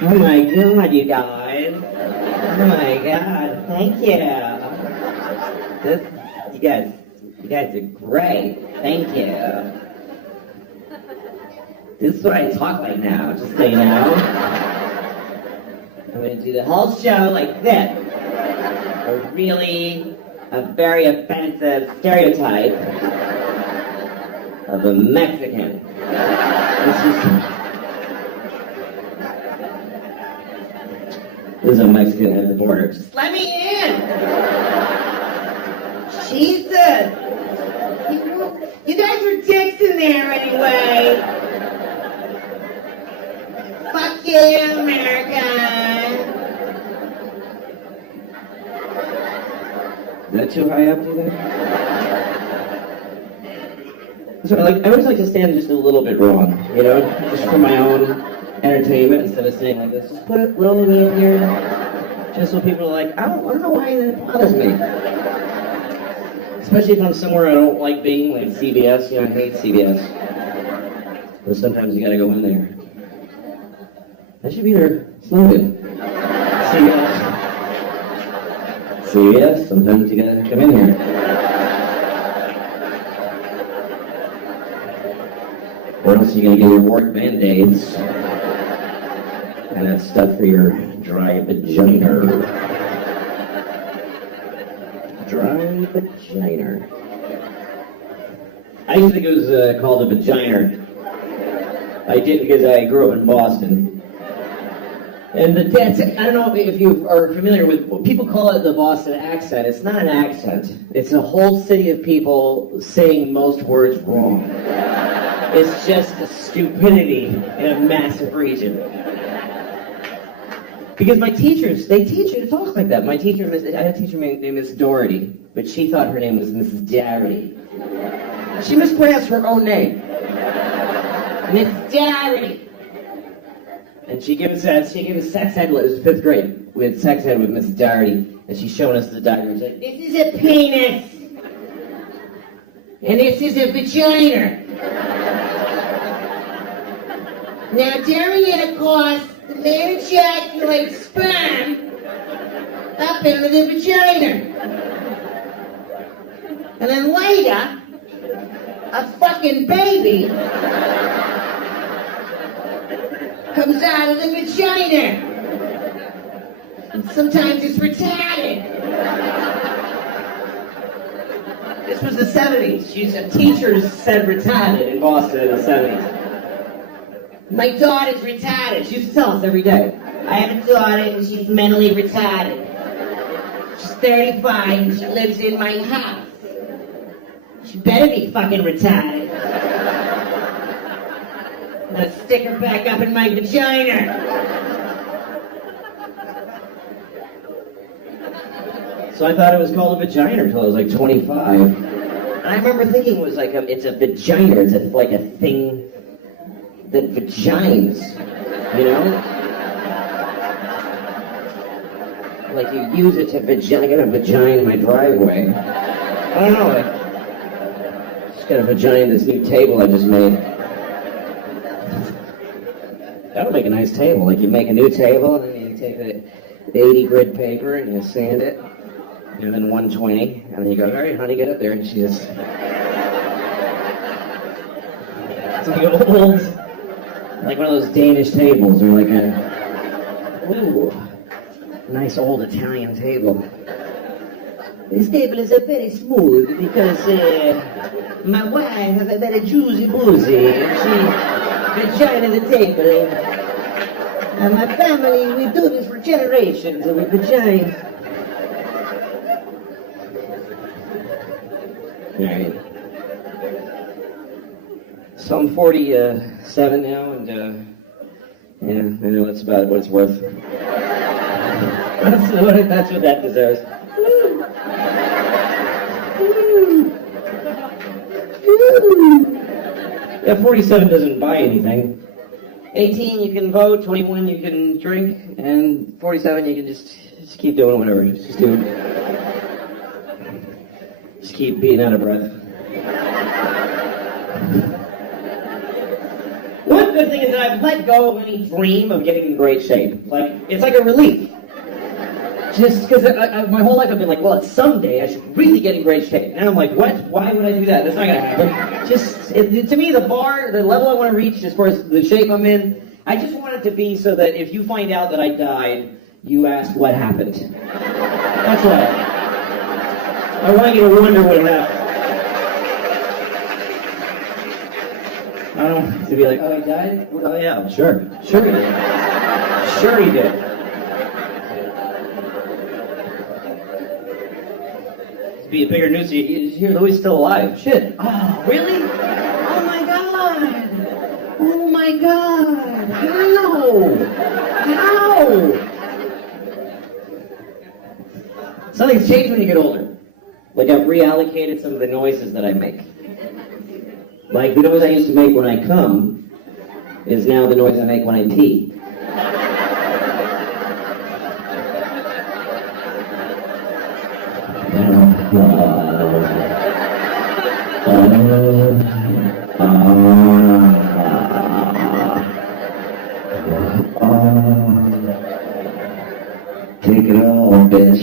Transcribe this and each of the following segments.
Oh my God, you guys. Oh my God, thank you. You guys are great. Thank you. This is what I talk like now, just so you know. I'm going to do the whole show like this. A very offensive stereotype of a Mexican. This is a Mexican at the border. Just let me in! Jesus! You guys are dicks in there anyway! Fuck you, America! Is that too high up, do you think? So, I always like to stand just a little bit wrong, you know? Just for my own entertainment, instead of saying like this. Just put a little of me in here, just so people are like, I don't know why that bothers me. Especially if I'm somewhere I don't like being, like CBS, you know, I hate CBS. But sometimes you gotta go in there. That should be their slogan. CBS, sometimes you gotta come in here. Or else you're gonna get your wart Band-Aids. And that stuff for your dry vagina. Dry vagina. I used to think it was called a vagina. I did because I grew up in Boston. And I don't know if you are familiar with, what people call it the Boston accent. It's not an accent. It's a whole city of people saying most words wrong. It's just a stupidity in a massive region. Because my teachers, they teach you to talk like that. I had a teacher named Miss Doherty, but she thought her name was Mrs. Doherty. She mispronounced her own name. Miss Doherty. And she gave us sex ed, it was 5th grade. We had sex ed with Mrs. Doherty, and she's showing us the diagram. She's like, this is a penis. And this is a vagina. Now during intercourse, the man ejaculates sperm up into the vagina. And then later, a fucking baby comes out of the vagina. And sometimes it's retarded. This was the 70s. Teachers said retarded in Boston in the 70s. My daughter's retarded. She used to tell us every day. I have a daughter and she's mentally retarded. She's 35 and she lives in my house. She better be fucking retarded. I'm gonna stick her back up in my vagina. So I thought it was called a vagina until I was like 25. And I remember thinking it was like it's a vagina. It's like a thing that vagines, you know? Like you use it to vagina. I got a vagina in my driveway. I don't know. I just got a vagina in this new table I just made. That'll make a nice table. Like you make a new table and then you take the 80 grit paper and you sand it. And then 120. And then you go, all right, honey, get up there. And she just... It's like old... Like one of those Danish tables, or like a, nice old Italian table. This table is very smooth because my wife has a very juicy boozy, and she vagina the table. And my family, we do this for generations, and we vagina. All right. So I'm 47 now, and yeah, I know that's about what it's worth. That's what that deserves. Yeah, 47 doesn't buy anything. 18 you can vote, 21 you can drink, and 47 you can just keep doing whatever. Just do it. Just keep being out of breath. One good thing is that I've let go of any dream of getting in great shape. Like, it's like a relief. Just because my whole life I've been like, well, someday I should really get in great shape. And I'm like, what? Why would I do that? That's not going to happen. Just, to me, the level I want to reach as far as the shape I'm in, I just want it to be so that if you find out that I died, you ask what happened. That's all. I want you to wonder what happened. I don't want to be like, oh, he died? Oh, yeah, sure. Sure he did. Sure he did. Be a bigger news, you hear Louis still alive. Shit. Oh, really? Oh my God. Oh my God. How? Something's changed when you get older. Like I've reallocated some of the noises that I make. Like the noise I used to make when I come is now the noise I make when I pee. Take it all, bitch.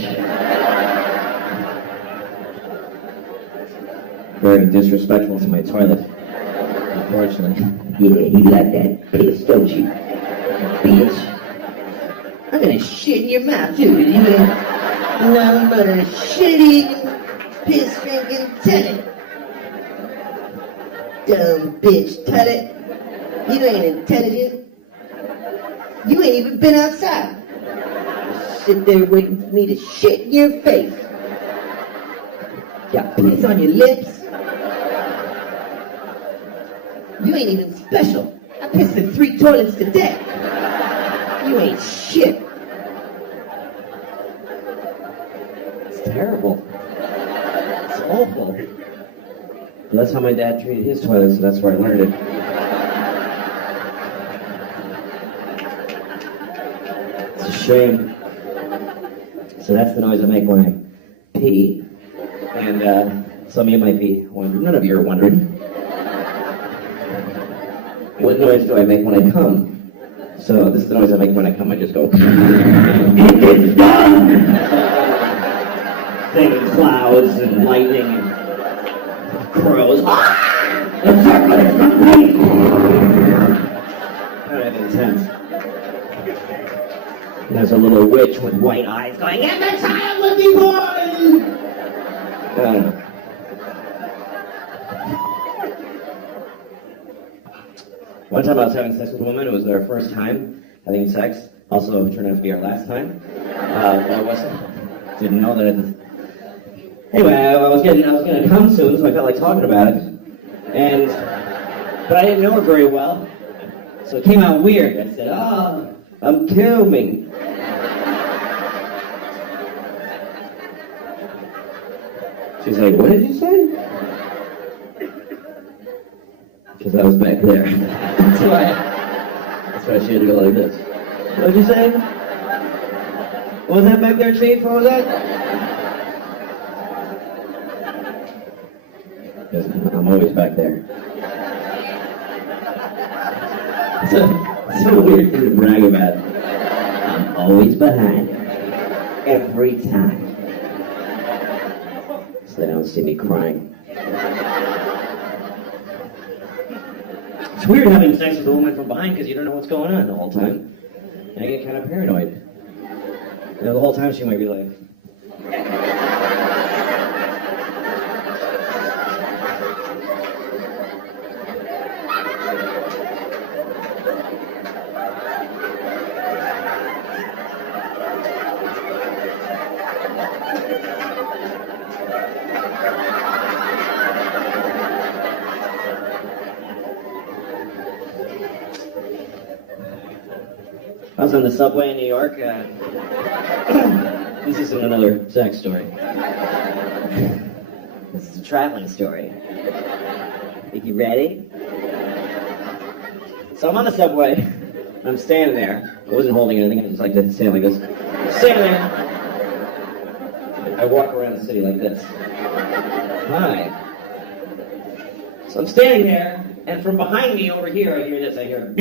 Very disrespectful to my toilet, unfortunately. Yeah, you like that piss, don't you? Bitch. I'm gonna shit in your mouth, too. You ain't nothing but a shit-eating, piss-drinking tenant. Dumb bitch, tutted. You ain't intelligent. You ain't even been outside. Sit there waiting for me to shit in your face. Got piss on your lips. You ain't even special. I pissed in 3 toilets today. You ain't shit. It's terrible. It's awful. But that's how my dad treated his toilet, so that's where I learned it. It's a shame. So that's the noise I make when I pee. And some of you might be wondering, none of you are wondering, what noise do I make when I come? So this is the noise I make when I come. I just go, it's done! Thing clouds and lightning and crows. It's complete! Kind of intense. And there's a little witch with white eyes going, and the child will be born! One time I was having sex with a woman. It was our first time having sex. Also, it turned out to be our last time. I wasn't. Didn't know that. Anyway, I was gonna come soon, so I felt like talking about it. But I didn't know her very well, so it came out weird. I said, "Oh, I'm coming." She's like, "What did you say?" Because I was back there. That's why she had to go like this. What did you say? What was that back there, Chief? What was that? Because I'm always back there. It's a weird thing to brag about. I'm always behind her. Every time. So they don't see me crying. It's weird having sex with a woman from behind because you don't know what's going on the whole time. And I get kind of paranoid. You know, the whole time she might be like... I was on the subway in New York. This isn't another sex story. This is a traveling story. Think you ready? So I'm on the subway. I'm standing there. I wasn't holding anything. I just like to stand like this. Standing there. I walk around the city like this. Hi. So I'm standing there, and from behind me over here, I hear this. I hear,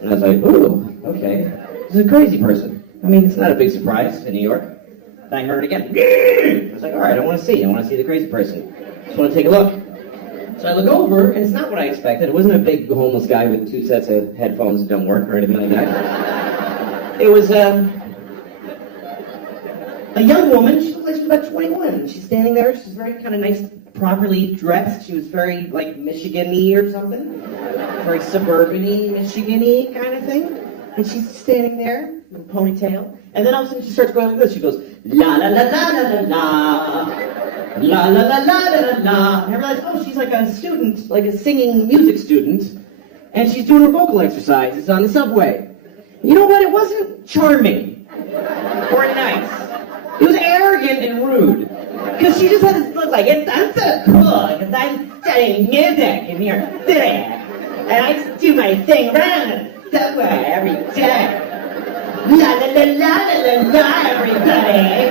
and I was like, ooh, okay. This is a crazy person. I mean, it's not a big surprise in New York. And I heard it again. I was like, all right, I want to see the crazy person. Just want to take a look. So I look over, and it's not what I expected. It wasn't a big homeless guy with 2 sets of headphones that don't work or anything like that. It was a young woman. She looked like she was about 21. She's standing there. She's very kind of nice, properly dressed. She was very, like, Michigan-y or something. Very suburban-y, Michigan-y kind of thing. And she's standing there with a ponytail. And then all of a sudden she starts going like this. She goes, la la la la la la la. La la la la la la la. And I realized, oh, she's like a student, like a singing music student. And she's doing her vocal exercises on the subway. You know what? It wasn't charming or nice. It was arrogant and rude. Because she just had this look like, I'm so cool, because I'm studying music in your city. And I just do my thing around the subway every day. La la la la la la la, everybody.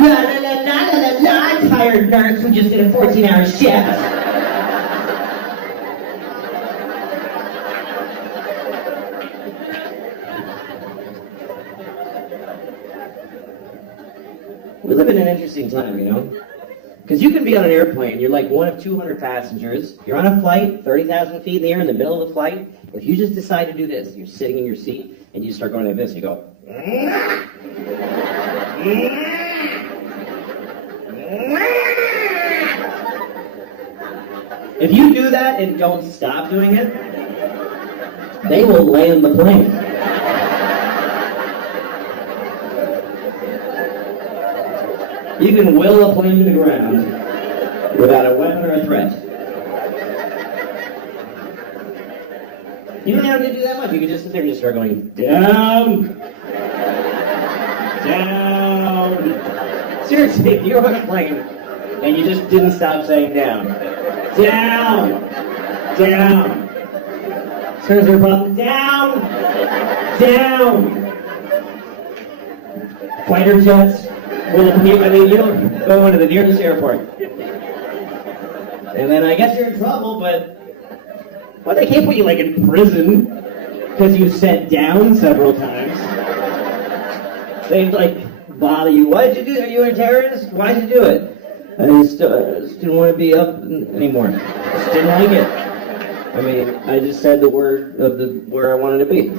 La la la la la la la, tired nurse who just did a 14-hour shift. We live in an interesting time, you know? Because you can be on an airplane, you're like one of 200 passengers, you're on a flight, 30,000 feet in the air, in the middle of the flight. If you just decide to do this, you're sitting in your seat, and you start going like this, you go, if you do that and don't stop doing it, they will land the plane. You can will a plane to the ground without a weapon or a threat. You don't have to do that much. You can just sit there and just start going, down, down. Seriously, if you're on a plane and you just didn't stop saying down, down, down. Sir, is there a problem? Down, down. Fighter jets. Well, I mean, you don't go into the nearest airport. And then I guess you're in trouble, but... Well, they can't put you, like, in prison because you said down several times. They, like, bother you. Why did you do that? Are you a terrorist? Why did you do it? I just didn't want to be up anymore. Just didn't like it. I mean, I just said the word of where I wanted to be.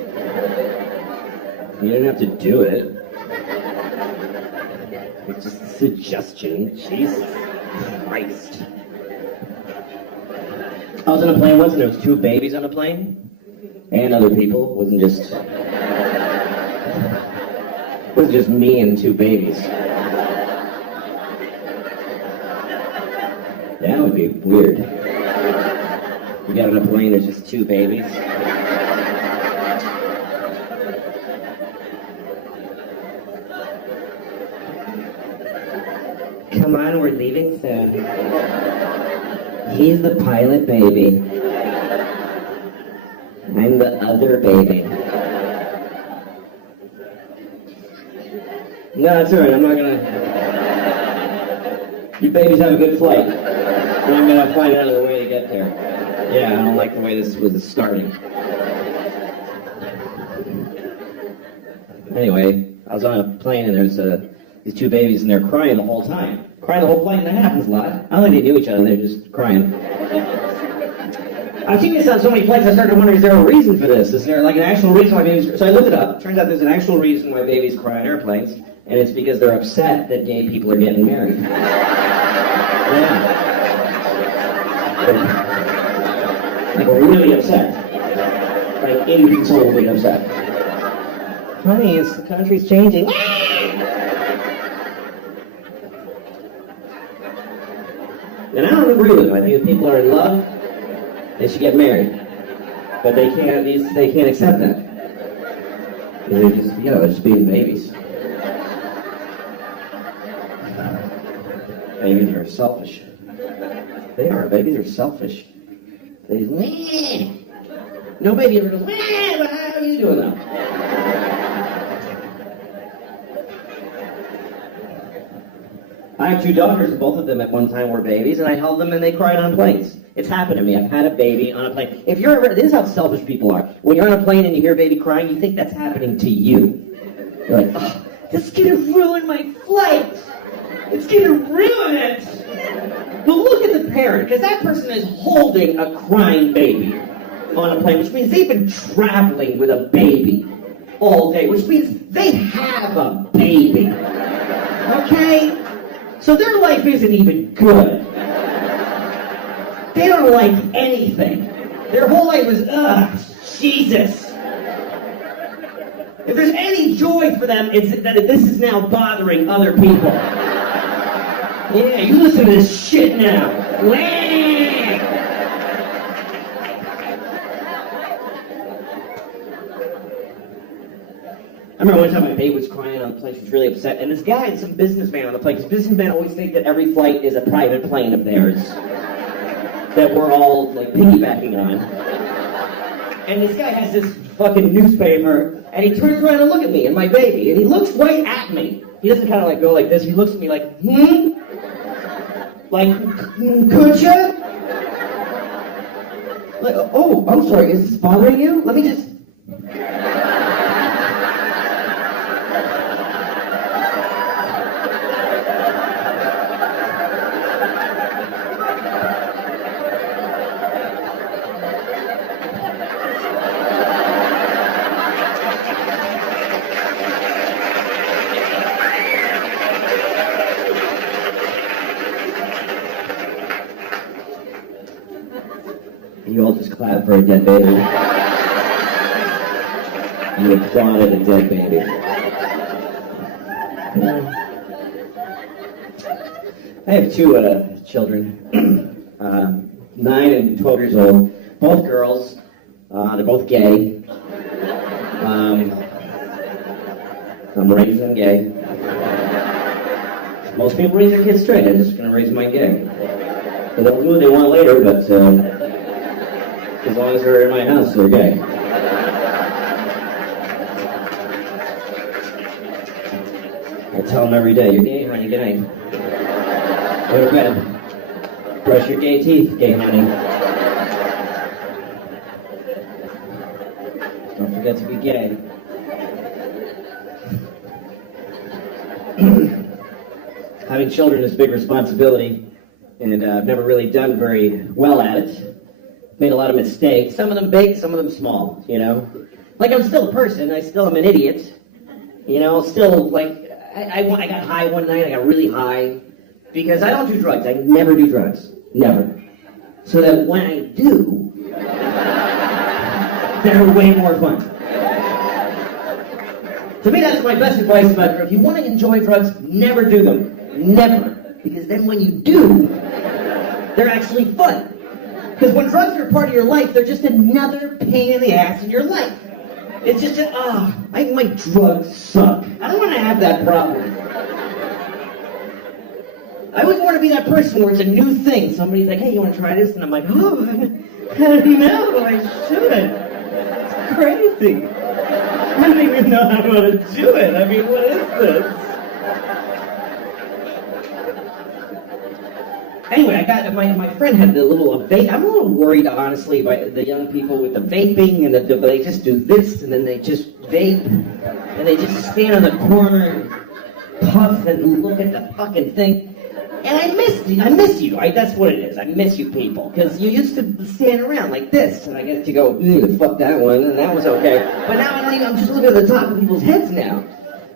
You didn't have to do it. It's just a suggestion. Jesus Christ. I was on a plane once and there was 2 babies on a plane. And other people. It wasn't just me and 2 babies. That would be weird. You got on a plane, there's just 2 babies. Come on, we're leaving soon. He's the pilot baby. I'm the other baby. No, it's alright, I'm not gonna... You babies have a good flight. And I'm gonna find out the way to get there. Yeah, I don't like the way this was starting. Anyway, I was on a plane and there's these 2 babies and they're crying the whole time. Crying the whole plane, that happens a lot. I don't think they knew each other, they're just crying. I've seen this on so many flights, I started wondering, is there a reason for this? Is there like an actual reason why babies... So I looked it up. Turns out there's an actual reason why babies cry on airplanes, and it's because they're upset that gay people are getting married. Yeah. Like really upset. Like inconsolably upset. Honey, the country's changing. And I don't agree with them. I think if people are in love, they should get married. But they can't accept that. They're just, they're just being babies. Babies are selfish. They are. Babies are selfish. They just, meh. No baby ever goes, meh, but how are you doing now? I have 2 daughters, and both of them at one time were babies, and I held them and they cried on planes. It's happened to me. I've had a baby on a plane. If you're ever, this is how selfish people are. When you're on a plane and you hear a baby crying, you think that's happening to you. You're like, oh, this is gonna ruin my flight. It's gonna ruin it. But look at the parent, because that person is holding a crying baby on a plane, which means they've been traveling with a baby all day, which means they have a baby. Okay? So their life isn't even good. They don't like anything. Their whole life was, ugh, Jesus. If there's any joy for them, it's that this is now bothering other people. Yeah, you listen to this shit now. I remember one time my baby was crying on the plane. She was really upset. And this guy and some businessman on the plane, because businessmen always think that every flight is a private plane of theirs that we're all like piggybacking on. And this guy has this fucking newspaper, and he turns around and looks at me and my baby, and he looks right at me. He doesn't kind of like go like this. He looks at me like, like, could ya? Like, oh, I'm sorry, is this bothering you? Let me just... You all just clap for a dead baby. You applauded a dead baby. I have 2 children, 9 and 12 years old, both girls. They're both gay. I'm raising them gay. Most people raise their kids straight. I'm just going to raise mine gay. They'll do what they want later, but as long as they're in my house, they're gay. I tell them every day, you're gay, honey, good night. Go to bed. Brush your gay teeth, gay honey. Don't forget to be gay. Having children is a big responsibility, and I've never really done very well at it. Made a lot of mistakes, some of them big, some of them small, you know? Like, I'm still a person, I still am an idiot, you know, still, like, I got high one night, I got really high, because I don't do drugs, I never do drugs, never. So that when I do, they're way more fun. To me, that's my best advice about drugs. If you want to enjoy drugs, never do them, never. Because then when you do, they're actually fun. Because when drugs are part of your life, they're just another pain in the ass in your life. It's just, my drugs suck. I don't want to have that problem. I always want to be that person where it's a new thing. Somebody's like, hey, you want to try this? And I'm like, oh, I don't know, I should. It's crazy. I don't even know how to do it. I mean, what is this? Anyway, I got my friend had the little vape. I'm a little worried, honestly, by the young people with the vaping and they just do this and then they just vape and they just stand on the corner and puff and look at the fucking thing. And I miss you. That's what it is. I miss you people because you used to stand around like this, and I get to go, fuck that one, and that was okay. But now I don't even. I'm just looking at the top of people's heads now.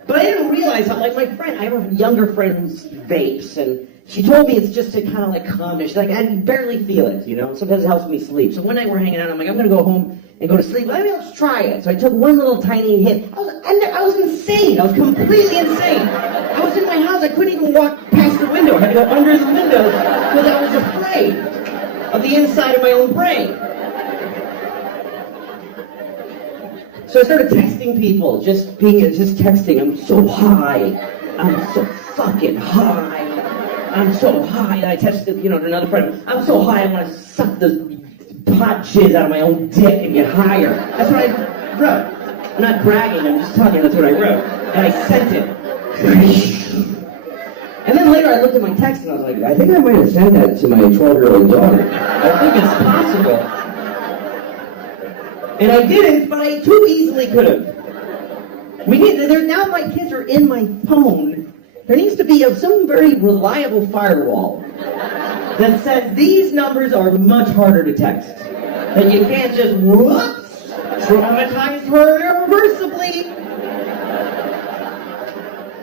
But I didn't realize how, like, my friend, I have a younger friend who's vapes, and she told me it's just to kind of like calm me. She's like, I barely feel it, you know? Sometimes it helps me sleep. So one night we're hanging out, I'm like, I'm going to go home and go to sleep. Maybe let's try it. So I took one little tiny hit. I was insane. I was completely insane. I was in my house. I couldn't even walk past the window. I had to go under the window because I was afraid of the inside of my own brain. So I started texting people, just texting. I'm so high. I'm so fucking high. I'm so high. And I texted, to another friend. I'm so high, I want to suck the pot jizz out of my own dick and get higher. That's what I wrote. I'm not bragging. I'm just telling you that's what I wrote. And I sent it. And then later, I looked at my text and I was like, I think I might have sent that to my 12-year-old daughter. I think it's possible. And I didn't, but I too easily could have. Now my kids are in my phone. There needs to be some very reliable firewall that says these numbers are much harder to text. That you can't just, whoops, traumatize her irreversibly.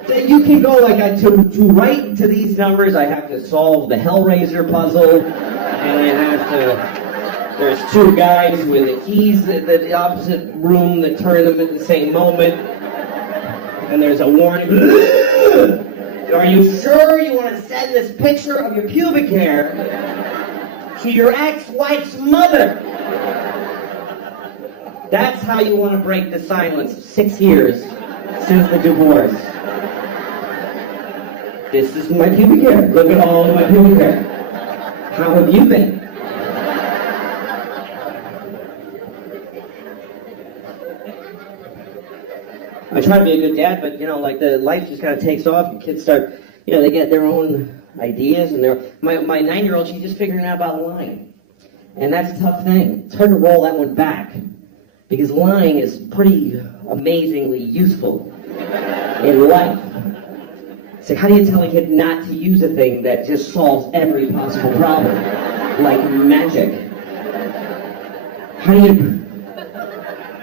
That you can go to write to these numbers, I have to solve the Hellraiser puzzle, and I have to, there's two guys with the keys at the opposite room that turn them at the same moment, and there's a warning. Are you sure you want to send this picture of your pubic hair to your ex-wife's mother? That's how you want to break the silence of 6 years since the divorce. This is my pubic hair. Look at all of my pubic hair. How have you been? I try to be a good dad, but the life just kind of takes off, and kids start, they get their own ideas, and my 9-year-old, she's just figuring out about lying. And that's a tough thing. It's hard to roll that one back, because lying is pretty amazingly useful in life. It's like, how do you tell a kid not to use a thing that just solves every possible problem? Like magic. How do you...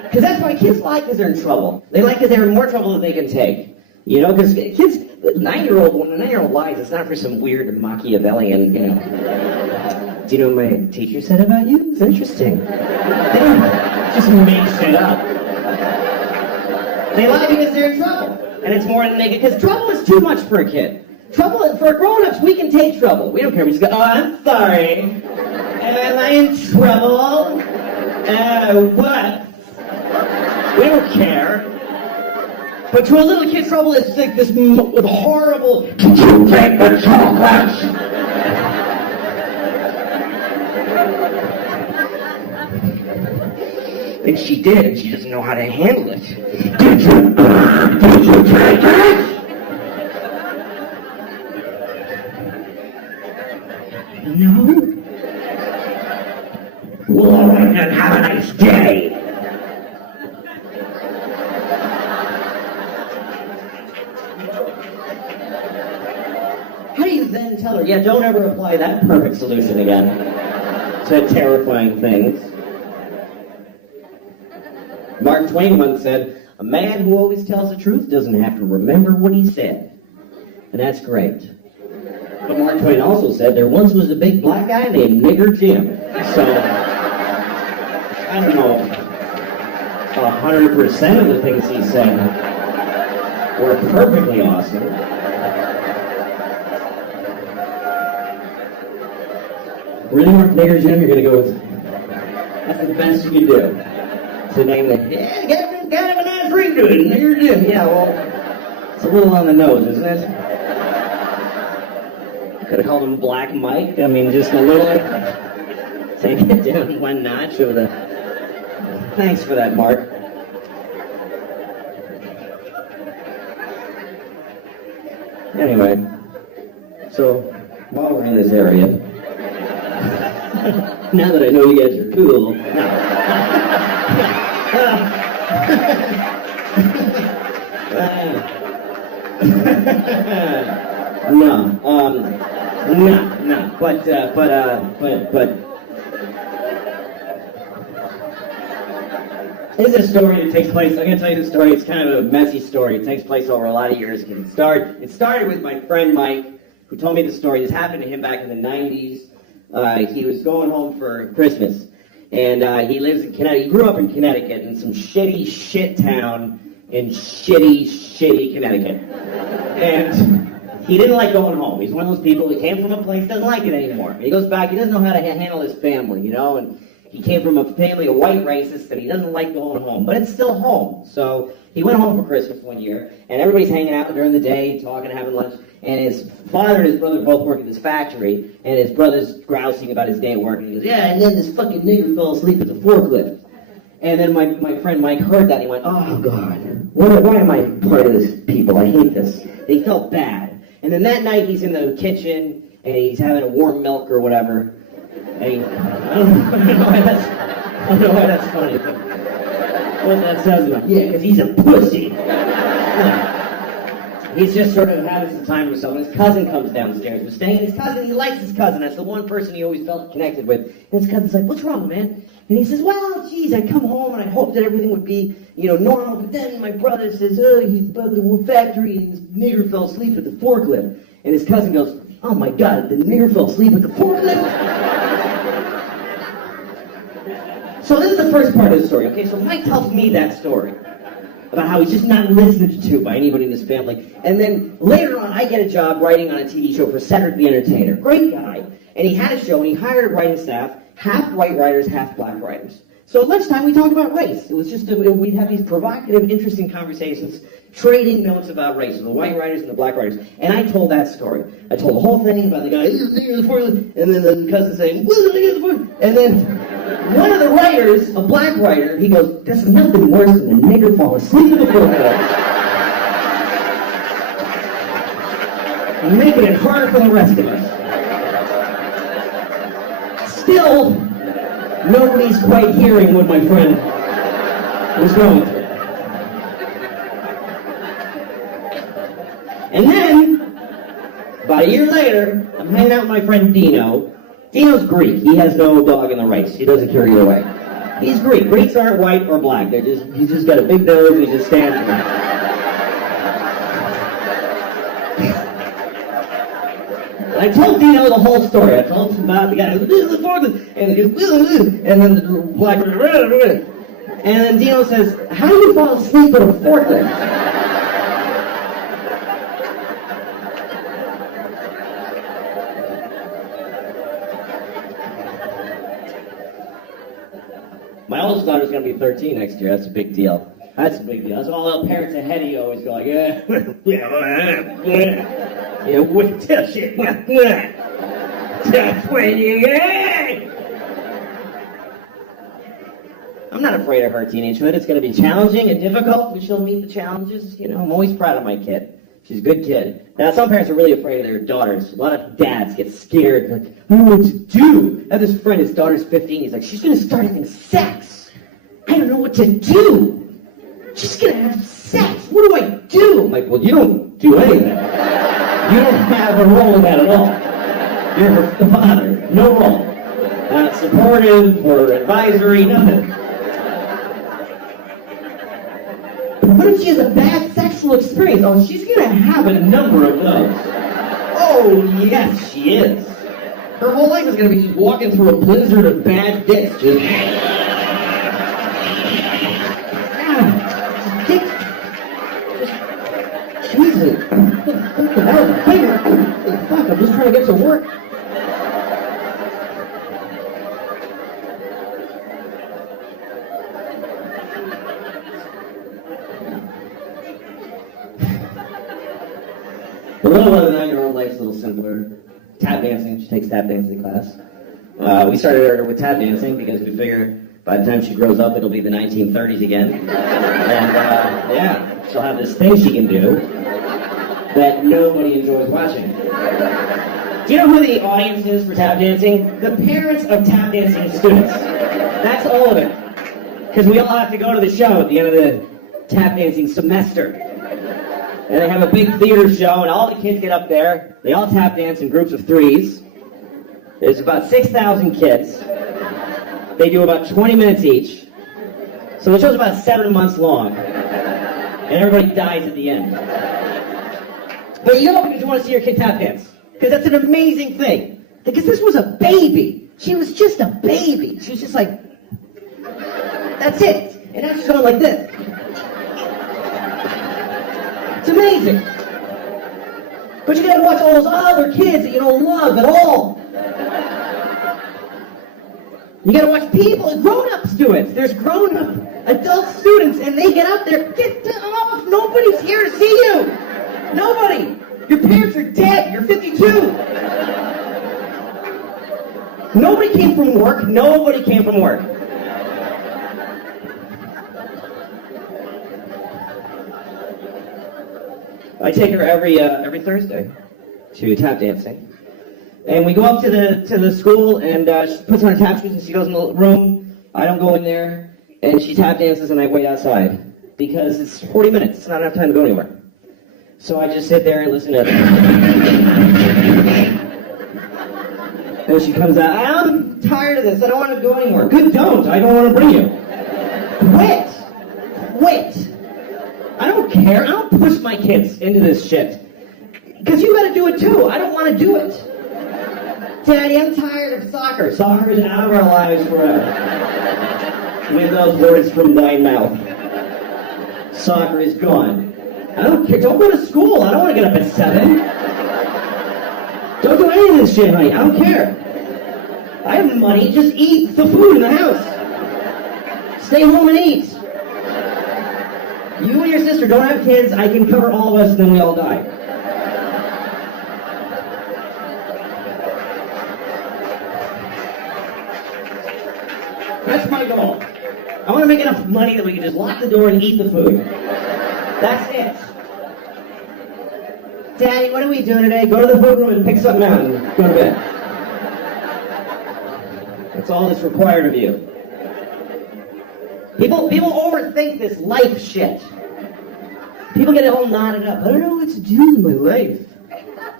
Because that's why kids lie, because they're in trouble. They lie because they're in more trouble than they can take. Because kids, when a 9-year-old lies, it's not for some weird Machiavellian, Do you know what my teacher said about you? It's interesting. They don't just make shit up. They lie because they're in trouble. And it's more than they can, because trouble is too much for a kid. Trouble, for grown-ups, we can take trouble. We don't care. We just go, oh, I'm sorry. Am I in trouble? What? We don't care. But to a little kid, trouble is like this horrible, did you take the chocolate? And she did, and she doesn't know how to handle it. Did you take it? No? Well, all right then, have a nice day. How do you then tell her, yeah, don't ever apply that perfect solution again to terrifying things? Mark Twain once said, a man who always tells the truth doesn't have to remember what he said. And that's great. But Mark Twain also said, there once was a big black guy named Nigger Jim. So, I don't know, 100% of the things he said were perfectly awesome. Really, Mark Nigger Jim, you're going to go with, that's the best you can do. To name it, yeah, kind of a nice ring to it, Nigger Jim. Yeah, well, it's a little on the nose, isn't it? Could have called him Black Mike. I mean, just a little. Take it down one notch of the. Thanks for that, Mark. Anyway, so while we're in this area, now that I know you guys are cool, but this is a story that takes place, I'm going to tell you the story, it's kind of a messy story, it takes place over a lot of years. It started with my friend Mike, who told me the story. This happened to him back in the 90s. He was going home for Christmas, and he lives in Connecticut. He grew up in Connecticut, in some shitty shit town in shitty Connecticut. And he didn't like going home. He's one of those people that came from a place, doesn't like it anymore. He goes back, he doesn't know how to handle his family, and he came from a family of white racists, and he doesn't like going home, but it's still home. So he went home for Christmas one year, and everybody's hanging out during the day, talking, having lunch, and his father and his brother both work at this factory, and his brother's grousing about his day at work, and he goes, yeah, and then this fucking nigger fell asleep at the forklift. And then my friend Mike heard that, and he went, oh, God, why am I part of this people? I hate this. And he felt bad. And then that night he's in the kitchen and he's having a warm milk or whatever. And I don't know why that's funny. But what that says about, yeah, because he's a pussy. He's just sort of having some time to himself, and his cousin comes downstairs. We're staying, his cousin, he likes his cousin. That's the one person he always felt connected with. And his cousin's like, what's wrong, man? And he says, well, geez, I'd come home and I hoped that everything would be, normal, but then my brother says, he's above the factory and this nigger fell asleep at the forklift. And his cousin goes, oh my God, the nigger fell asleep at the forklift? So this is the first part of the story, okay? So Mike tells me that story about how he's just not listened to by anybody in his family. And then later on, I get a job writing on a TV show for Cedric the Entertainer. Great guy. And he had a show, and he hired a writing staff, half white writers, half black writers. So at lunchtime, we talked about race. It was just, we'd have these provocative, interesting conversations, trading notes about race, the white writers and the black writers. And I told that story. I told the whole thing about the guy, and then the cousin saying, and then one of the writers, a black writer, he goes, there's nothing worse than a nigger fall asleep in the forklift. Making it harder for the rest of us. Still, nobody's quite hearing what my friend was going through. And then, about a year later, I'm hanging out with my friend Dino. Dino's Greek. He has no dog in the race. He doesn't care either way. He's Greek. Greeks aren't white or black. He's just got a big nose and he just stands there. I told Dino the whole story. I told him about the guy and then the black, and then Dino says, how do you fall asleep at a forklift? My oldest daughter's going to be 13 next year. That's a big deal. That's a big deal. That's all the parents ahead of you always go like, yeah, wait till shit. That's when you get. I'm not afraid of her teenagehood. It's going to be challenging and difficult, but she'll meet the challenges. I'm always proud of my kid. She's a good kid. Now, some parents are really afraid of their daughters. A lot of dads get scared. Like, I don't know what to do. I have this friend, his daughter's 15. He's like, she's going to start having sex. I don't know what to do. She's going to have sex. What do I do? I'm like, well, you don't do anything. You don't have a role in that at all. You're her father. No role. Not supportive or advisory, nothing. What if she has a bad sexual experience? Oh, she's going to have a number of those. Oh, yes, she is. Her whole life is going to be just walking through a blizzard of bad dicks. Just... Jesus. That was bigger. Fuck, I'm just trying to get to work. The little 9-year-old life's a little simpler. Tap dancing, she takes tap dancing class. We started her with tap dancing because we figure by the time she grows up it'll be the 1930s again. And yeah, she'll have this thing she can do that nobody enjoys watching. Do you know who the audience is for tap dancing? The parents of tap dancing students. That's all of it. Because we all have to go to the show at the end of the tap dancing semester. And they have a big theater show, and all the kids get up there. They all tap dance in groups of 3s. There's about 6,000 kids. They do about 20 minutes each. So the show's about 7 months long. And everybody dies at the end. But you go because you want to see your kid tap dance. Because that's an amazing thing. Because this was a baby. She was just a baby. She was just like, that's it. And now she's going like this. It's amazing. But you gotta watch all those other kids that you don't love at all. You gotta watch people, grown-ups do it. There's grown-up adult students and they get up there, get off, nobody's here to see you. Nobody. Your parents are dead, you're 52. Nobody came from work, nobody came from work. I take her every Thursday. to tap dancing. And we go up to the school, and she puts on her tap shoes, and she goes in the room. I don't go in there, and she tap dances, and I wait outside. Because it's 40 minutes. It's not enough time to go anywhere. So I just sit there and listen to it. And she comes out, I'm tired of this. I don't want to go anywhere. Good, don't. I don't want to bring you. Quit. Quit. I don't care. I don't push my kids into this shit. Because you got to do it too. I don't want to do it. Daddy, I'm tired of soccer. Soccer is out of our lives forever. With those words from thy mouth. Soccer is gone. I don't care. Don't go to school. I don't want to get up at 7. Don't do any of this shit, honey. I don't care. I have money. Just eat the food in the house. Stay home and eat. You and your sister don't have kids. I can cover all of us, and then we all die. That's my goal. I want to make enough money that we can just lock the door and eat the food. That's it. Daddy, what are we doing today? Go to the food room and pick something out and go to bed. That's all that's required of you. People overthink this life shit. People get all knotted up. I don't know what to do in my life.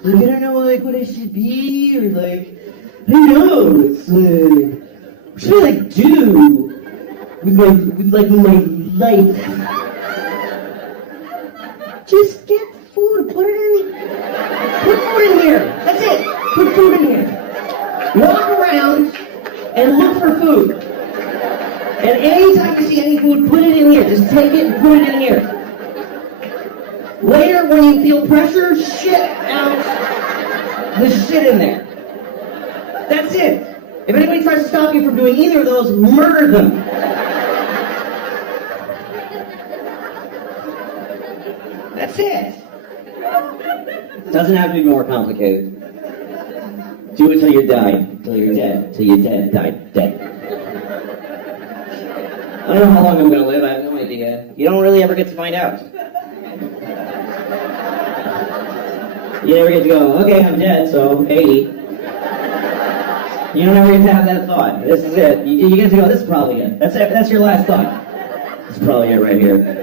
Like, I don't know what I should be, or I don't know. It's what should I do with my life? Just get food, put it in. Put food in here. That's it. Put food in here. Walk around and look for food. And anytime you see any food, put it in here. Just take it and put it in here. Later, when you feel pressure, shit out the shit in there. That's it. If anybody tries to stop you from doing either of those, murder them. That's it. Doesn't have to be more complicated. Do it till you're dying, till you're dead, till you're dead, dead. I don't know how long I'm going to live. I have no idea. You don't really ever get to find out. You never get to go, okay, I'm dead, so 80. You don't ever get to have that thought. This is it. You get to go, this is probably it. That's your last thought. This is probably it right here.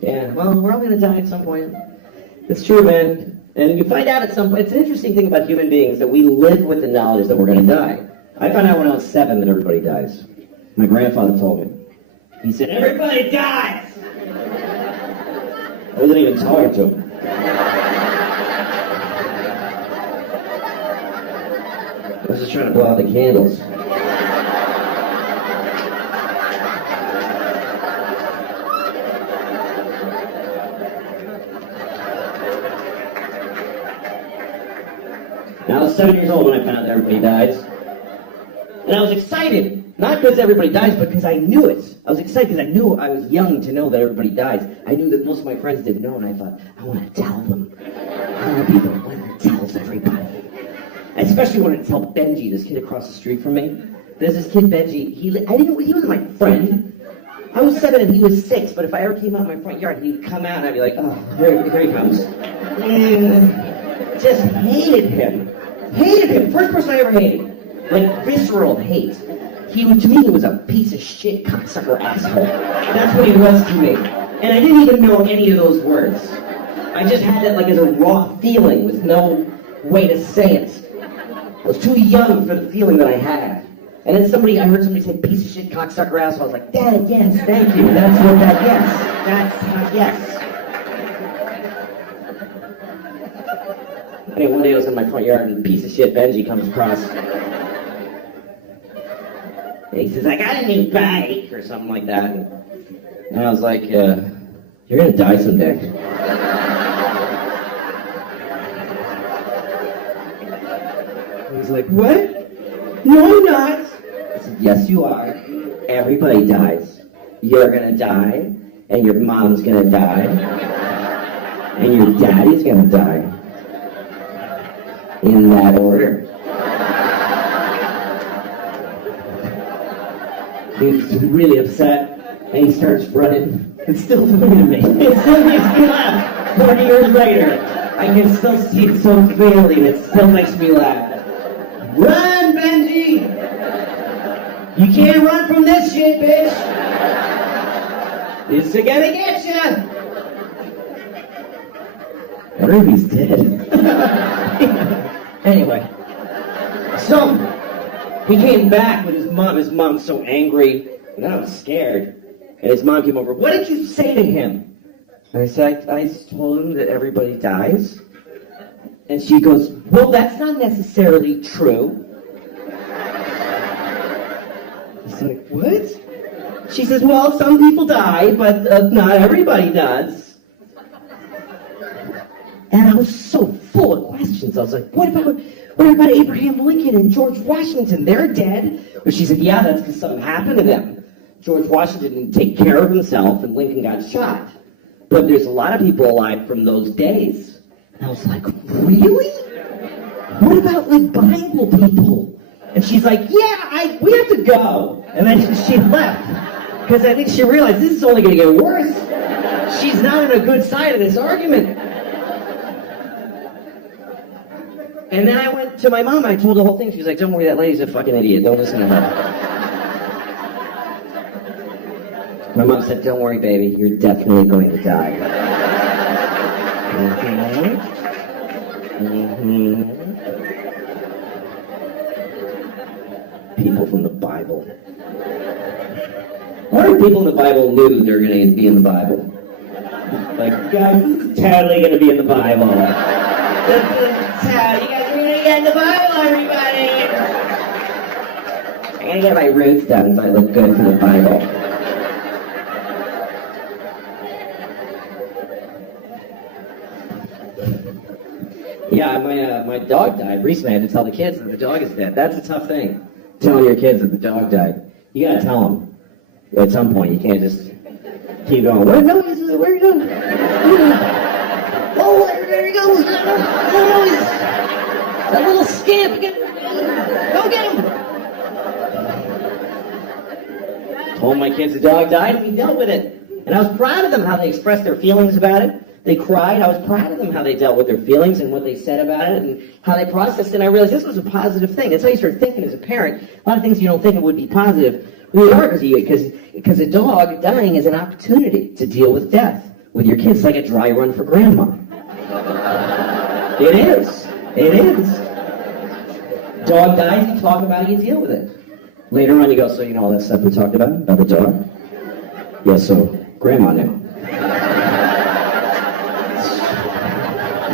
Yeah, well, we're all going to die at some point. It's true, man. And you find out at some point, it's an interesting thing about human beings that we live with the knowledge that we're going to die. I found out when I was 7 that everybody dies. My grandfather told me. He said, everybody dies! I wasn't even talking to him. I was just trying to blow out the candles. Now, I was 7 years old when I found out that everybody dies. And I was excited. Not because everybody dies, but because I knew it. I was excited because I knew I was young to know that everybody dies. I knew that most of my friends didn't know, and I thought, I want to tell them. I want to be the one that tells everybody. I especially wanted to tell Benji, this kid across the street from me. There's this kid, Benji. He wasn't my friend. I was 7 and he was 6, but if I ever came out of my front yard, he'd come out and I'd be like, oh, here he comes. And just hated him. Hated him. First person I ever hated. Like, visceral hate. To me, he was a piece of shit, cocksucker, asshole. That's what he was to me. And I didn't even know any of those words. I just had that like as a raw feeling with no way to say it. I was too young for the feeling that I had. And then I heard somebody say, piece of shit, cocksucker, asshole. I was like, Dad, yes, thank you. That's what that, yes. That's, yes. Anyway, one day I was in my front yard and piece of shit Benji comes across. And he says, I got a new bike, or something like that. And I was like, you're going to die someday. He's like, what? No, I'm not. I said, yes, you are. Everybody dies. You're going to die, and your mom's going to die, and your daddy's going to die. In that order. He's really upset, and he starts running. It's still funny to me. It still makes me laugh. 40 years later, I can still see it so clearly, and it still makes me laugh. Run, Benji! You can't run from this shit, bitch! It's gonna get ya! I wonder if he's dead. Anyway. So, he came back with his mom. His mom's so angry, and I was scared. And his mom came over. What did you say to him? And I said, I told him that everybody dies. And she goes, well, that's not necessarily true. He's like, what? She says, well, some people die, but not everybody does. And I was so full of questions. I was like, what about Abraham Lincoln and George Washington? They're dead. But she said, yeah, that's because something happened to them. George Washington didn't take care of himself, and Lincoln got shot. But there's a lot of people alive from those days. And I was like, really? What about, like, Bible people? And she's like, yeah, we have to go. And then she left. Because I think she realized this is only going to get worse. She's not on a good side of this argument. And then I went to my mom. I told the whole thing. She was like, don't worry, that lady's a fucking idiot. Don't listen to her. My mom said, don't worry, baby. You're definitely going to die. People from the Bible. What if people in the Bible knew they were going to be in the Bible? Like, guys, this is totally going to be in the Bible. You guys are going to get in the Bible, everybody. I'm going to get my roots done so I look good for the Bible. Yeah, my dog died recently. I had to tell the kids that the dog is dead. That's a tough thing, telling your kids that the dog died. You gotta tell them at some point. You can't just keep going. Where are you going? Oh, there he goes. Oh, he's that little scamp. Go get him. Told my kids the dog died, and we dealt with it. And I was proud of them how they expressed their feelings about it. They cried. I was proud of them how they dealt with their feelings and what they said about it and how they processed it. And I realized this was a positive thing. That's how you start thinking as a parent. A lot of things you don't think it would be positive really are because a dog dying is an opportunity to deal with death with your kids. It's like a dry run for grandma. It is. It is. Dog dies, you talk about it, you deal with it. Later on you go, so you know all that stuff we talked about the dog? Yeah, so grandma knew.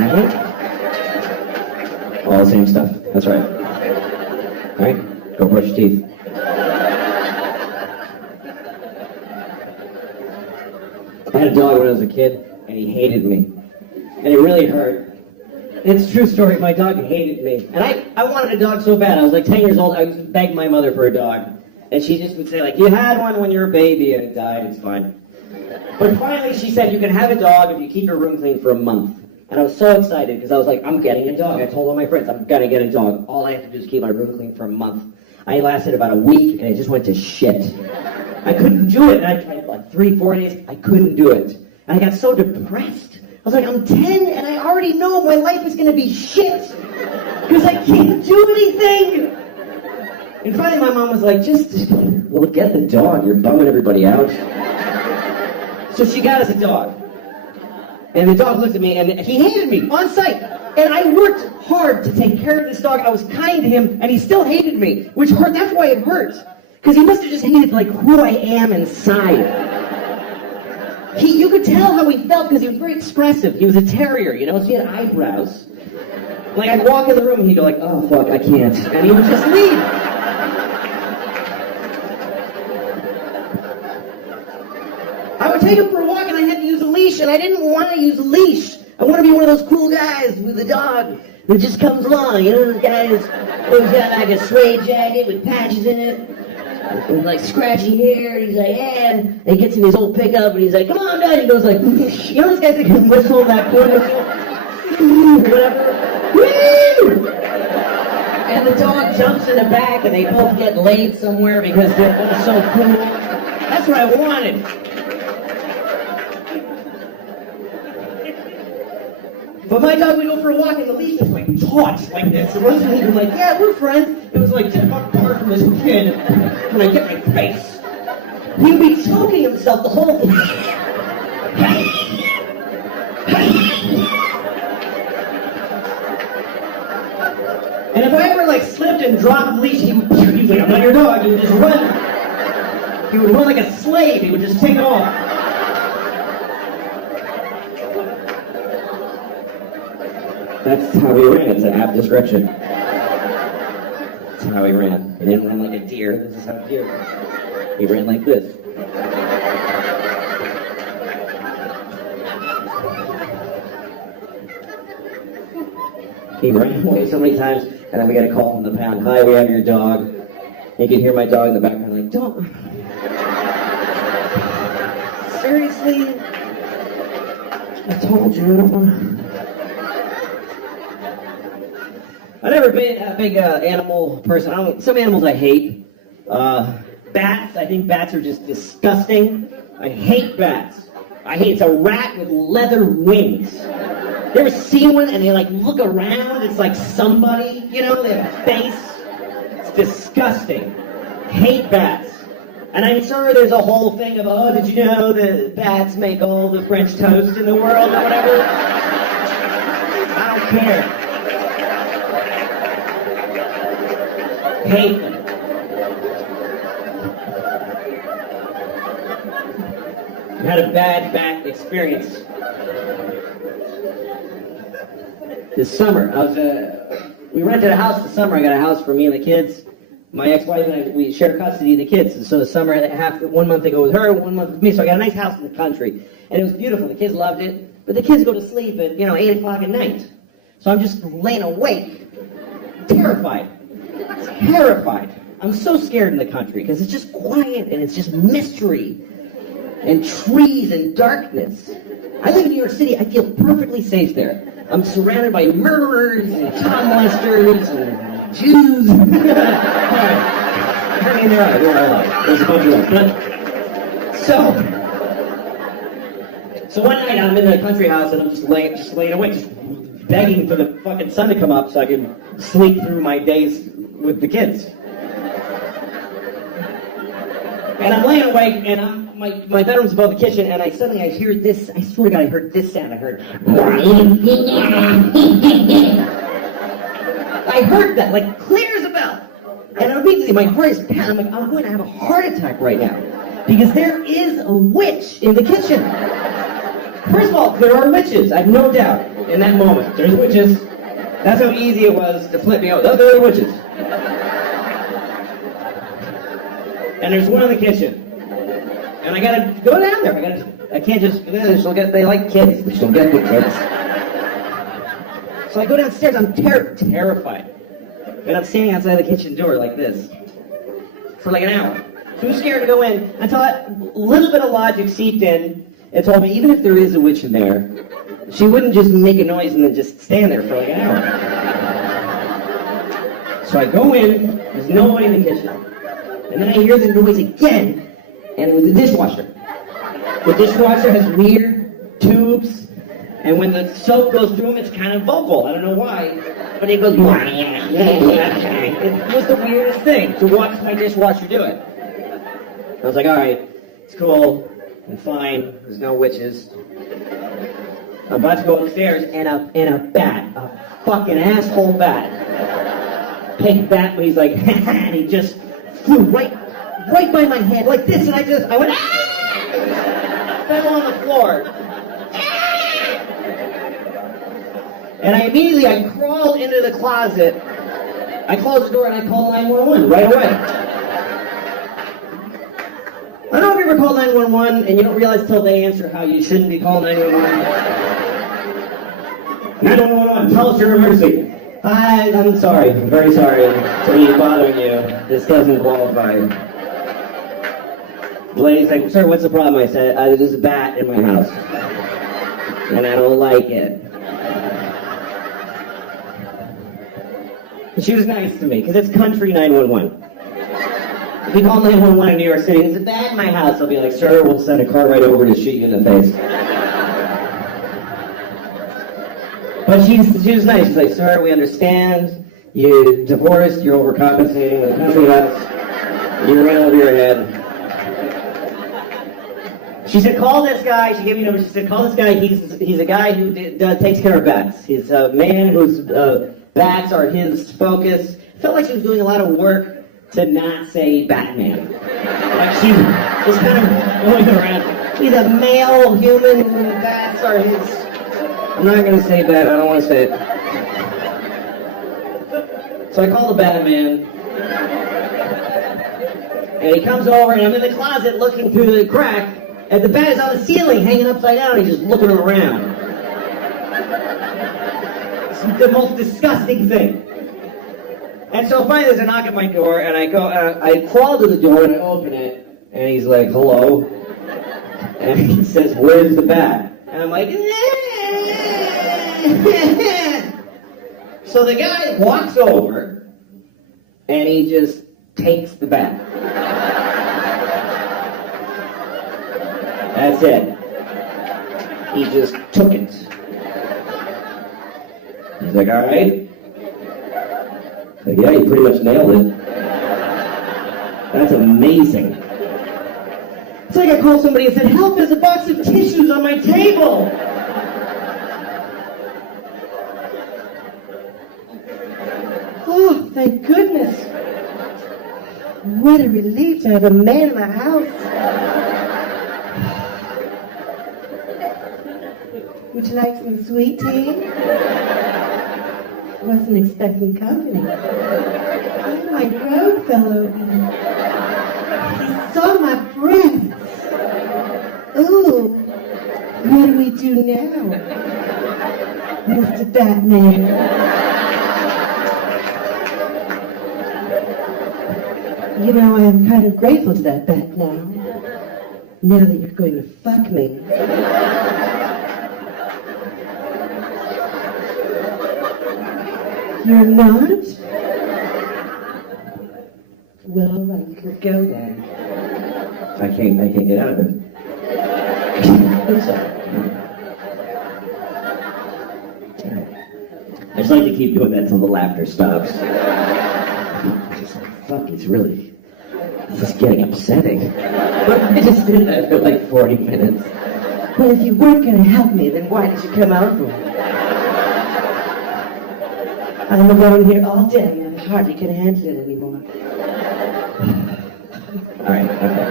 Mm-hmm. All the same stuff. That's right. All right, go brush your teeth. I had a dog when I was a kid, and he hated me. And it really hurt. It's a true story. My dog hated me. And I wanted a dog so bad. I was like 10 years old. I used to beg my mother for a dog. And she just would say, like, you had one when you were a baby, and it died. It's fine. But finally, she said, you can have a dog if you keep your room clean for a month. And I was so excited because I was like, I'm getting a dog. I told all my friends, I'm going to get a dog. All I have to do is keep my room clean for a month. I lasted about a week, and it just went to shit. I couldn't do it. And I tried like 3-4 days. I couldn't do it. And I got so depressed. I was like, I'm 10, and I already know my life is going to be shit because I can't do anything. And finally, my mom was like, well, get the dog. You're bumming everybody out. So she got us a dog. And the dog looked at me, and he hated me on sight. And I worked hard to take care of this dog. I was kind to him, and he still hated me, which hurt. That's why it hurt. Because he must have just hated, like, who I am inside. You could tell how he felt because he was very expressive. He was a terrier, you know, so he had eyebrows. Like, I'd walk in the room, and he'd go like, oh, fuck, I can't. And he would just leave. I would take him for a walk, and I had to use a leash, and I didn't want to use a leash. I want to be one of those cool guys with a dog that just comes along. You know, those guys who's got like a suede jacket with patches in it, and like scratchy hair, and he's like, yeah, and he gets in his old pickup, and he's like, come on, Dad. He goes like, you know those guys that can whistle that corn whistle? Whatever. Woo! And the dog jumps in the back, and they both get laid somewhere because they're both so cool. That's what I wanted. But my dog would go for a walk and the leash was like taut like this. And once he'd be like, yeah, we're friends. It was like, get apart from this kid when I get my face. He'd be choking himself the whole time. And if I ever like slipped and dropped the leash, he'd be like, I'm not your dog. He would just run. He would run like a slave. He would just take off. That's how he ran. It's an apt description. That's how he ran. He didn't run like a deer. This is how a deer ran. He ran like this. He ran away so many times, and then we got a call from the pound. Hi, we have your dog. And you can hear my dog in the background like, don't. Seriously? I told you. I've never been a big animal person. Some animals I hate. Bats, I think bats are just disgusting. I hate bats. It's a rat with leather wings. You ever see one and they like look around? It's like somebody, you know, they have a face. It's disgusting. Hate bats. And I'm sure there's a whole thing of, oh, did you know that bats make all the French toast in the world or whatever? I don't care. Hate them. I had a bad bat experience. This summer, we rented a house this summer. I got a house for me and the kids. My ex-wife and I, we share custody of the kids. And so the summer, 1 month they go with her, 1 month with me. So I got a nice house in the country. And it was beautiful. The kids loved it. But the kids go to sleep at, 8 o'clock at night. So I'm just laying awake, terrified. I'm so scared in the country because it's just quiet and it's just mystery and trees and darkness. I live in New York City. I feel perfectly safe there. I'm surrounded by murderers and child molesters and Jews. I mean, there are a lot. There's a bunch of them. So one night I'm in the country house and I'm just laying awake, just begging for the fucking sun to come up so I can sleep through my days with the kids. And I'm laying awake, and my bedroom's above the kitchen, and suddenly I hear this. I swear to God, I heard this sound. I heard that, like clear as a bell. And immediately my heart is pounding. I'm like, I'm going to have a heart attack right now. Because there is a witch in the kitchen. First of all, there are witches, I have no doubt, in that moment. There's witches. That's how easy it was to flip me out. Oh, there are witches. And there's one in the kitchen. And I gotta go down there. I can't just, they like kids. She'll get the kids. So I go downstairs, I'm terrified. And I'm standing outside the kitchen door like this. For like an hour. Too scared to go in until a little bit of logic seeped in and told me even if there is a witch in there, she wouldn't just make a noise and then just stand there for like an hour. So I go in, there's nobody in the kitchen. And then I hear the noise again, and it was the dishwasher. The dishwasher has weird tubes, and when the soap goes through them, it's kind of vocal. I don't know why, but it goes. It was the weirdest thing to watch my dishwasher do it. I was like, all right, it's cool, I'm fine. There's no witches. I'm about to go upstairs, and a bat, a fucking asshole bat, pink bat, but he's like, and he just flew right by my head like this, and I went, ah! Fell on the floor. And I crawled into the closet. I closed the door and I called 911 right away. I don't know if you ever call 911 and you don't realize till they answer how you shouldn't be calling 911. 911, tell us your emergency. Hi, I'm sorry. I'm very sorry to be bothering you. This doesn't qualify. The lady's like, sir, what's the problem? I said, there's a bat in my house. And I don't like it. And she was nice to me, because it's country 911. If you call 911 in New York City, there's a bat in my house, I'll be like, sir, we'll send a car right over to shoot you in the face. But she was nice. She's like, sir, we understand. You're divorced, you're overcompensating with nothing else. You're right over your head. She said, call this guy. She gave me a number. She said, call this guy. He's a guy who takes care of bats. He's a man whose bats are his focus. Felt like she was doing a lot of work to not say Batman. Like she was kind of going around. He's a male human. Bats are his. I'm not going to say that. I don't want to say it. So I call the Batman. And he comes over, and I'm in the closet looking through the crack, and the bat is on the ceiling, hanging upside down, and he's just looking around. It's the most disgusting thing. And so finally there's a knock at my door, and I crawl to the door, and I open it, and he's like, hello. And he says, where's the bat? And I'm like, So the guy walks over, and he just takes the bat. That's it. He just took it. He's like, all right. Like, yeah, you pretty much nailed it. That's amazing. It's like I called somebody and said, help, there's a box of tissues on my table. Oh, thank goodness. What a relief to have a man in the house. Would you like some sweet tea? Wasn't expecting company. Oh, my throat fell open. He saw my breasts. Ooh, what do we do now, Mr. Batman? You know, I am kind of grateful to that bat now. Now that you're going to fuck me. You're not? Well, all right, you can go then. I can't get out of it. I'm sorry. I just like to keep doing that till the laughter stops. Just like, fuck, it's getting upsetting. But I just did that for like 40 minutes. Well, if you weren't going to help me, then why did you come out for me? I'm alone here all day, and I hardly can handle it anymore. Alright, okay.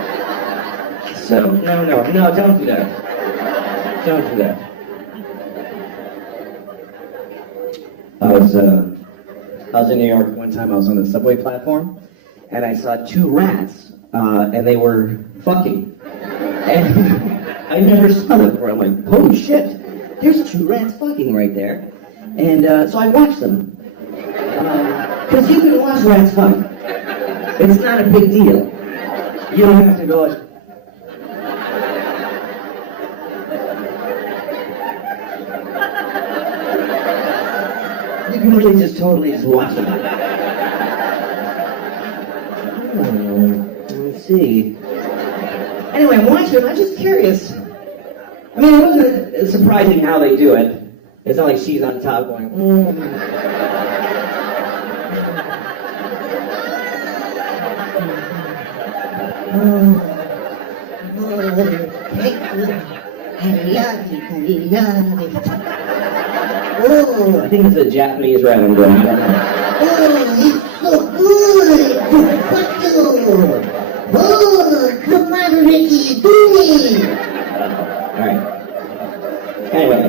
So, no, don't do that. Don't do that. I was in New York one time. I was on the subway platform, and I saw two rats, and they were fucking. And I never saw them before. I'm like, holy shit, there's two rats fucking right there. And so I watched them. Because you can watch rats fuck. It's not a big deal. You don't have to go like... You can really just totally just watch them. Let's see. Anyway, I'm watching them. I'm just curious. I mean, it wasn't surprising how they do it. It's not like she's on top going, I love it. Oh, I think it's a Japanese rat I'm going. Oh, it's so good. Oh, come on, Ricky, do me. All right. Anyway,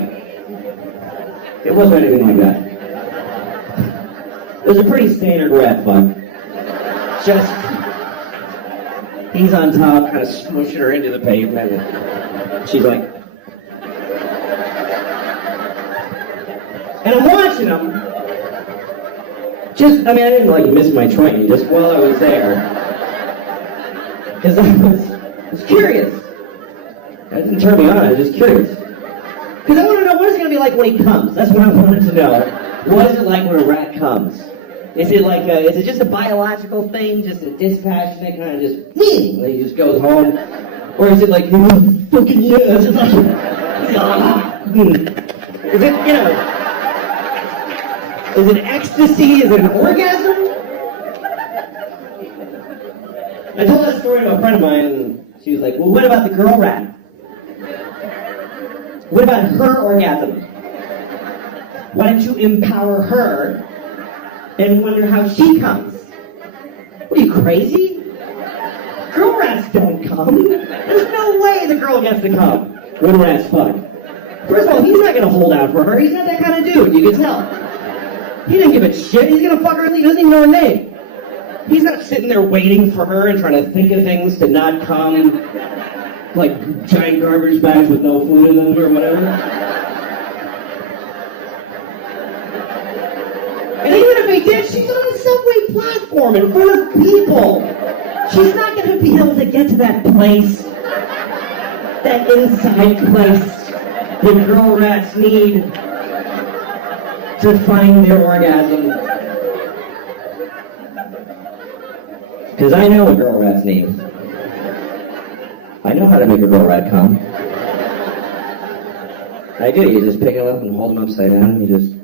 it wasn't anything like that. It was a pretty standard rat fuck. Just. He's on top, kind of smushing her into the pavement. She's like... And I'm watching him. I didn't like miss my train, just while I was there. Because I was curious. That didn't turn me on, I was just curious. Because I want to know what it's going to be like when he comes. That's what I wanted to know. What is it like when a rat comes? Is it like is it just a biological thing, just a dispassionate kind of just, and he just goes home? Or is it like, fucking yeah, is it like, is it, Is it ecstasy? Is it an orgasm? I told that story to a friend of mine, and she was like, well, what about the girl rat? What about her orgasm? Why don't you empower her and wonder how she comes? What are you, crazy? Girl rats don't come. There's no way the girl gets to come when rats fuck. First of all, he's not going to hold out for her. He's not that kind of dude, you can tell. He didn't give a shit. He's going to fuck her. He doesn't even know her name. He's not sitting there waiting for her and trying to think of things to not come, like giant garbage bags with no food in them or whatever. And even if he did, she's on a subway platform in front of people. She's not going to be able to get to that place, that inside place that girl rats need to find their orgasm. Because I know what girl rats need. I know how to make a girl rat come. I do. You just pick them up and hold them upside down. And you just...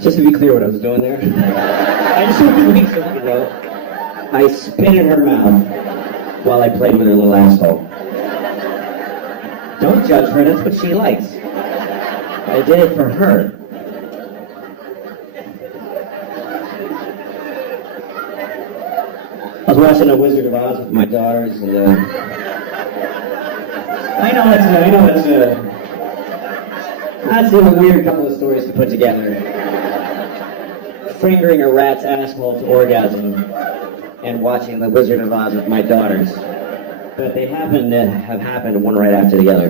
Just to be clear what I was doing there, I just want to make sure you know, I spit in her mouth while I played with her little asshole. Don't judge her, that's what she likes. I did it for her. I was watching The Wizard of Oz with my daughters, and I know that's a weird couple of stories to put together. Fingering a rat's asshole to orgasm and watching The Wizard of Oz with my daughters. But they happen to have happened one right after the other.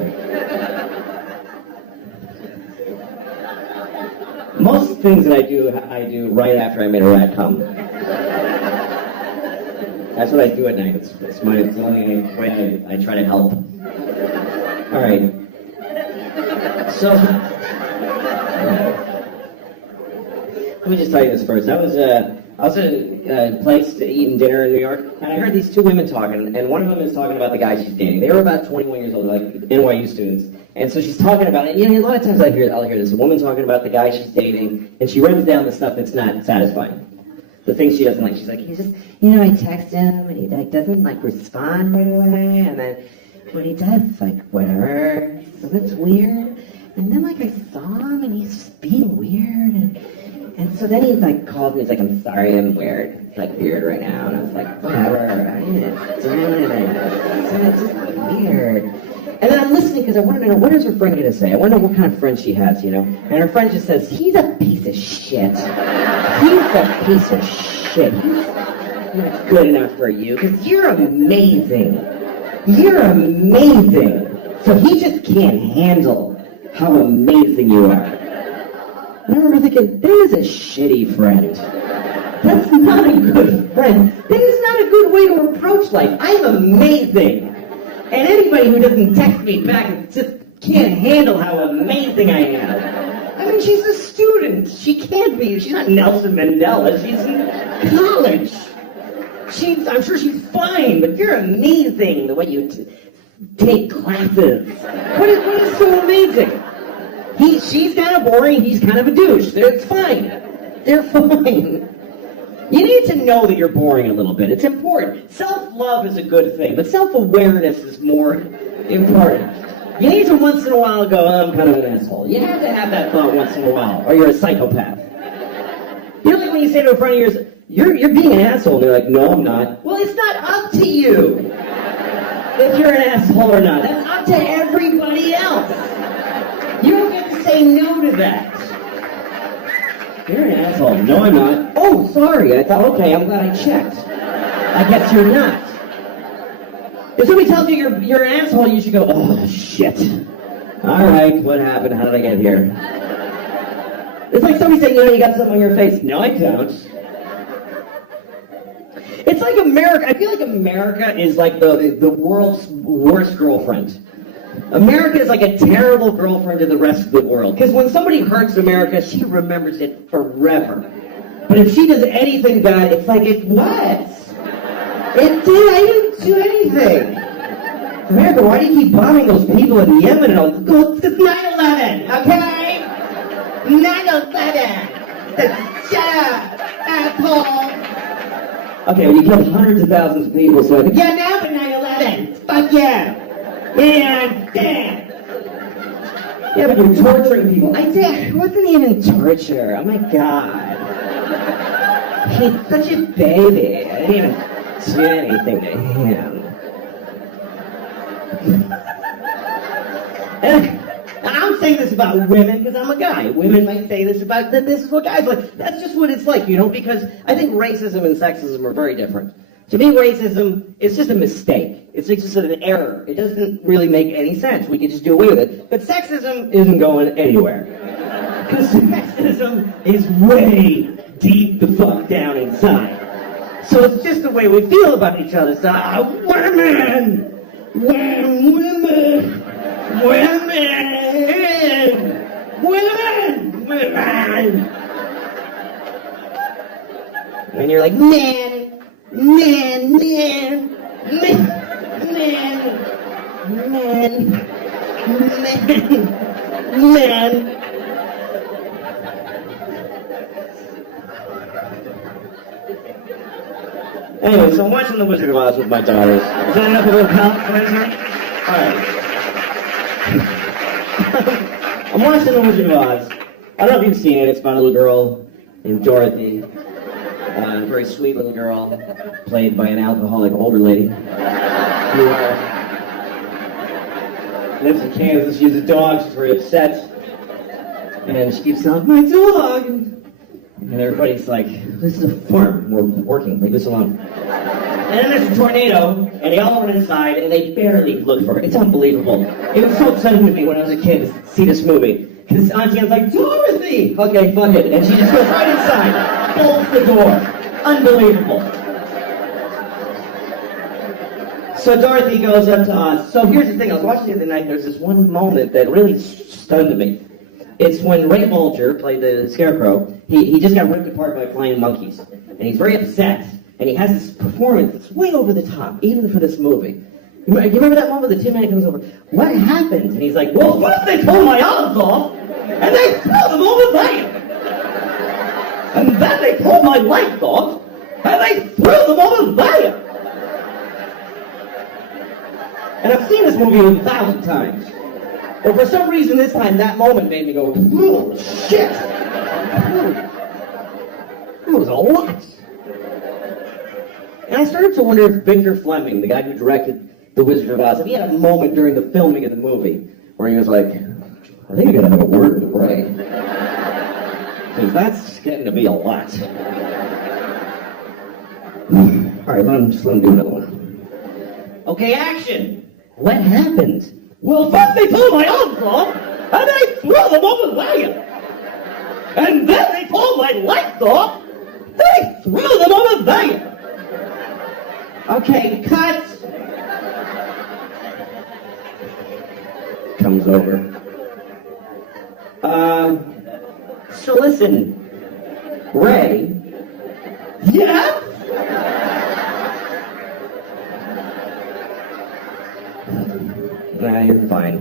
Most things that I do right after I made a rat come. That's what I do at night. It's the only way I try to help. All right. So, let me just tell you this first. I was at a place to eat dinner in New York, and I heard these two women talking, and one of them is talking about the guy she's dating. They were about 21 years old, like NYU students. And so she's talking about it. You know, a lot of times I'll hear this. A woman talking about the guy she's dating, and she runs down the stuff that's not satisfying. The things she doesn't like. She's like, he's just, you know, I text him, and he doesn't like respond right away, and then when he does, like, whatever. So that's weird. And then, like, I saw him, and he's being weird, and so then he, like, called me. He's like, I'm sorry, I'm weird. It's, like, weird right now. And I was like, whatever. I didn't do anything. It's just weird. And then I'm listening because I want to know, what is her friend going to say? I want to know what kind of friend she has, you know? And her friend just says, he's a piece of shit. He's a piece of shit. He's not good enough for you because you're amazing. You're amazing. So he just can't handle how amazing you are. And I remember thinking, that is a shitty friend. That's not a good friend. That is not a good way to approach life. I'm amazing. And anybody who doesn't text me back just can't handle how amazing I am. I mean, she's a student. She can't be. She's not Nelson Mandela. She's in college. I'm sure she's fine, but you're amazing the way you take classes. What is so amazing? She's kind of boring, he's kind of a douche. It's fine. They're fine. You need to know that you're boring a little bit. It's important. Self-love is a good thing, but self-awareness is more important. You need to once in a while go, I'm kind of an asshole. You have to have that thought once in a while, or you're a psychopath. You know, like when you say to a friend of yours, you're being an asshole, and they're like, no, I'm not. Well, it's not up to you if you're an asshole or not. That's up to everybody else. You don't get to say no to that. You're an asshole. No, I'm not. Oh, sorry. I thought, okay, I'm glad I checked. I guess you're not. If somebody tells you you're an asshole, you should go, oh, shit. All right, what happened? How did I get here? It's like somebody saying, you know, you got something on your face. No, I don't. It's like America. I feel like America is like the world's worst girlfriend. America is like a terrible girlfriend to the rest of the world. Because when somebody hurts America, she remembers it forever. But if she does anything bad, it's like, what? It did. I didn't do anything. America, why do you keep bombing those people in Yemen and all? It's 9/11, okay? 9/11. Shut up, asshole. Okay, well, you killed hundreds of thousands of people, so I think, yeah, now for 9/11. Fuck yeah. Yeah, damn. Yeah, but you're torturing people. I did. It wasn't even torture. Oh my god. He's such a baby. I didn't even do anything to him. And I'm saying this about women because I'm a guy. Women might say this about that. This is what guys like. That's just what it's like, you know. Because I think racism and sexism are very different. To me, racism is just a mistake. It's just an error. It doesn't really make any sense. We can just do away with it. But sexism isn't going anywhere. Because sexism is way deep the fuck down inside. So it's just the way we feel about each other. So, women! Women! And you're like, man. Anyway, so I'm watching The Wizard of Oz with my daughters. Is that enough of a palate cleanser? Alright. I'm watching The Wizard of Oz. I don't know if you've seen it. It's about a little girl named Dorothy. A very sweet little girl, played by an alcoholic older lady. Who lives in Kansas. She's a dog. She's very upset. And she keeps saying, my dog! And everybody's like, this is a farm. We're working. Leave this alone. And then there's a tornado, and they all run inside, and they barely look for her. It's unbelievable. It was so upsetting to me when I was a kid to see this movie. Because Auntie was like, Dorothy! Okay, fuck it. And she just goes right inside, bolts the door. Unbelievable. So Dorothy goes up to Oz. So here's the thing. I was watching the other night, there's this one moment that really stunned me. It's when Ray Bolger played the Scarecrow. He just got ripped apart by flying monkeys. And he's very upset. And he has this performance that's way over the top, even for this movie. You remember that moment the Tin Man comes over? What happened? And he's like, well, first they tore my arms off, and they threw them over there. And then they pulled my legs off, and they threw them over there. And I've seen this movie 1,000 times. But for some reason this time, that moment made me go, oh, shit. That was a lot. And I started to wonder if Victor Fleming, the guy who directed The Wizard of Oz, if he had a moment during the filming of the movie where he was like, I think I gotta have a word with Ray. Because that's getting to be a lot. Alright, let him do another one. Okay, action! What happened? Well, first they pulled my arms off, and they threw them over there. And then they pulled my legs off, they threw them over there. Okay, cut! Comes over. So listen, Ray. Yeah? Nah, you're fine.